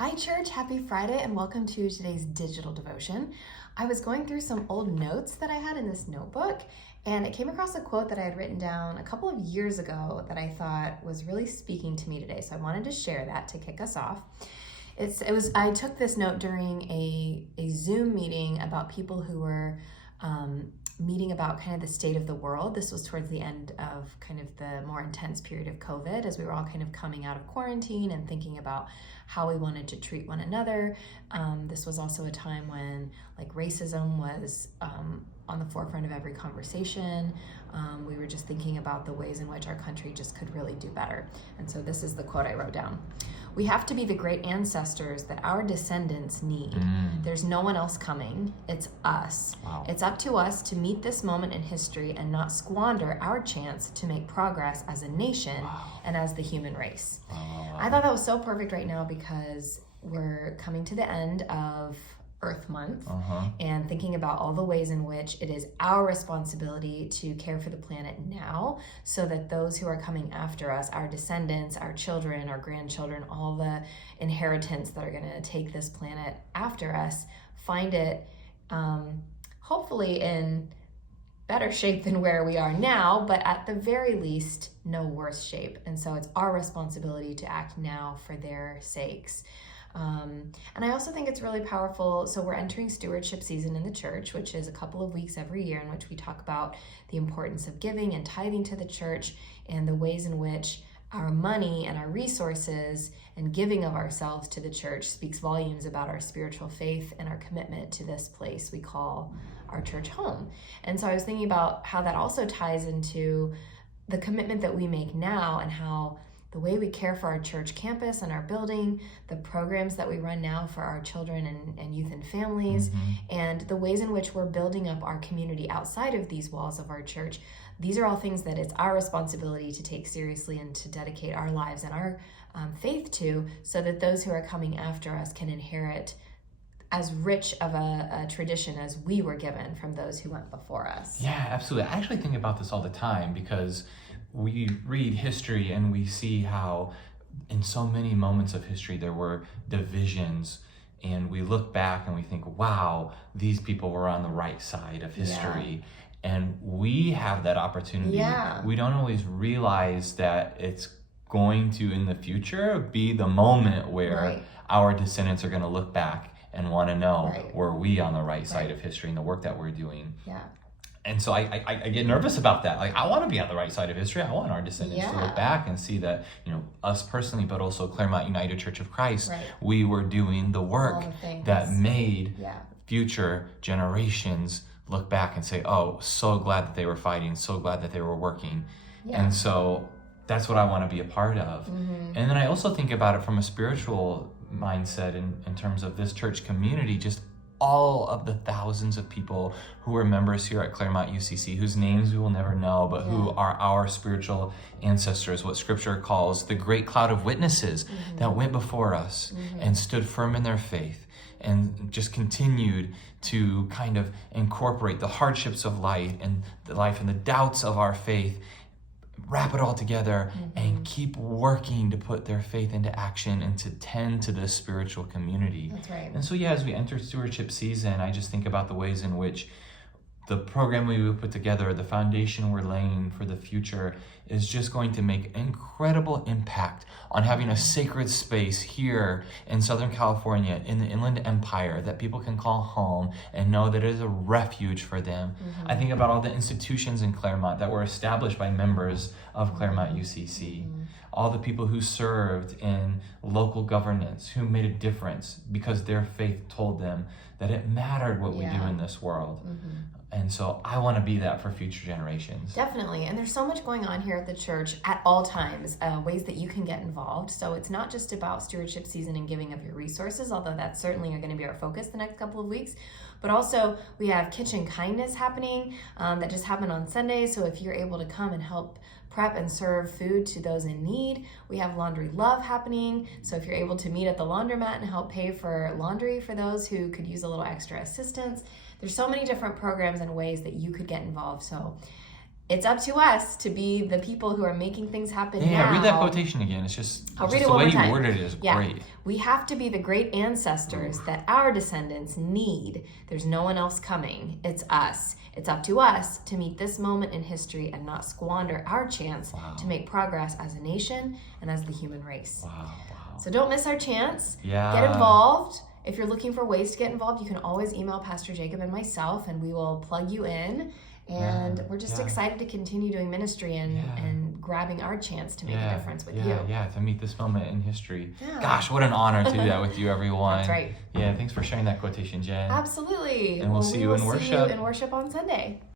Hi church, happy Friday and welcome to today's digital devotion. I was going through some old notes that I had in this notebook and I came across a quote that I had written down a couple of years ago that I thought was really speaking to me today. So I wanted to share that to kick us off. I took this note during a Zoom meeting about people who were meeting about kind of the state of the world. This was towards the end of kind of the more intense period of COVID as we were all kind of coming out of quarantine and thinking about how we wanted to treat one another. This was also a time when racism was on the forefront of every conversation. We were just thinking about the ways in which our country just could really do better. And so this is the quote I wrote down. We have to be the great ancestors that our descendants need. There's no one else coming. It's us. Wow. It's up to us to meet this moment in history and not squander our chance to make progress as a nation and as the human race. I thought that was so perfect right now because we're coming to the end of Earth Month and thinking about all the ways in which it is our responsibility to care for the planet now so that those who are coming after us, our descendants, our children, our grandchildren, all the inheritance that are going to take this planet after us, find it hopefully in better shape than where we are now, but at the very least, no worse shape. And so it's our responsibility to act now for their sakes. And I also think it's really powerful. So we're entering stewardship season in the church, which is a couple of weeks every year in which we talk about the importance of giving and tithing to the church and the ways in which our money and our resources and giving of ourselves to the church speaks volumes about our spiritual faith and our commitment to this place we call our church home. And so I was thinking about how that also ties into the commitment that we make now and how the way we care for our church campus and our building, the programs that we run now for our children and youth and families, and the ways in which we're building up our community outside of these walls of our church. These are all things that it's our responsibility to take seriously and to dedicate our lives and our faith to so that those who are coming after us can inherit as rich of a tradition as we were given from those who went before us. Yeah, absolutely. I actually think about this all the time because we read history and we see how in so many moments of history there were divisions, and we look back and we think, wow, these people were on the right side of history. And we have that opportunity. We don't always realize that it's going to, in the future, be the moment where our descendants are going to look back and want to know, were we on the right side of history and the work that we're doing? And so I get nervous about that. I want to be on the right side of history. I want our descendants to look back and see that, us personally, but also Claremont United Church of Christ, we were doing the work that made future generations look back and say, oh, so glad that they were fighting, so glad that they were working. And so that's what I want to be a part of. And then I also think about it from a spiritual mindset in terms of this church community, just all of the thousands of people who are members here at Claremont UCC, whose names we will never know, but who are our spiritual ancestors, what Scripture calls the great cloud of witnesses that went before us and stood firm in their faith and just continued to kind of incorporate the hardships of life and the doubts of our faith, wrap it all together and keep working to put their faith into action and to tend to this spiritual community. That's right. And so, as we enter stewardship season, I just think about the ways in which the program we will put together, the foundation we're laying for the future, is just going to make incredible impact on having a sacred space here in Southern California, in the Inland Empire, that people can call home and know that it is a refuge for them. I think about all the institutions in Claremont that were established by members of Claremont UCC, all the people who served in local governance, who made a difference because their faith told them that it mattered what we do in this world. And so I want to be that for future generations. Definitely. And there's so much going on here at the church at all times, ways that you can get involved. So it's not just about stewardship season and giving of your resources, although that certainly are going to be our focus the next couple of weeks. But also we have Kitchen Kindness happening that just happened on Sunday. So if you're able to come and help prep and serve food to those in need. We have Laundry Love happening. So if you're able to meet at the laundromat and help pay for laundry for those who could use a little extra assistance, there's so many different programs and ways that you could get involved. So it's up to us to be the people who are making things happen now. Yeah, read that quotation again. It's just, I'll read it the one way more time. you worded it is great. We have to be the great ancestors that our descendants need. There's no one else coming. It's us. It's up to us to meet this moment in history and not squander our chance to make progress as a nation and as the human race. Wow. So don't miss our chance. Yeah. Get involved. If you're looking for ways to get involved, you can always email Pastor Jacob and myself, and we will plug you in. And we're just excited to continue doing ministry and grabbing our chance to make a difference with you. Yeah, to meet this moment in history. Yeah. Gosh, what an honor to do that with you, everyone. That's right. Yeah, thanks for sharing that quotation, Jen. Absolutely. And we'll see you in worship. See you in worship on Sunday.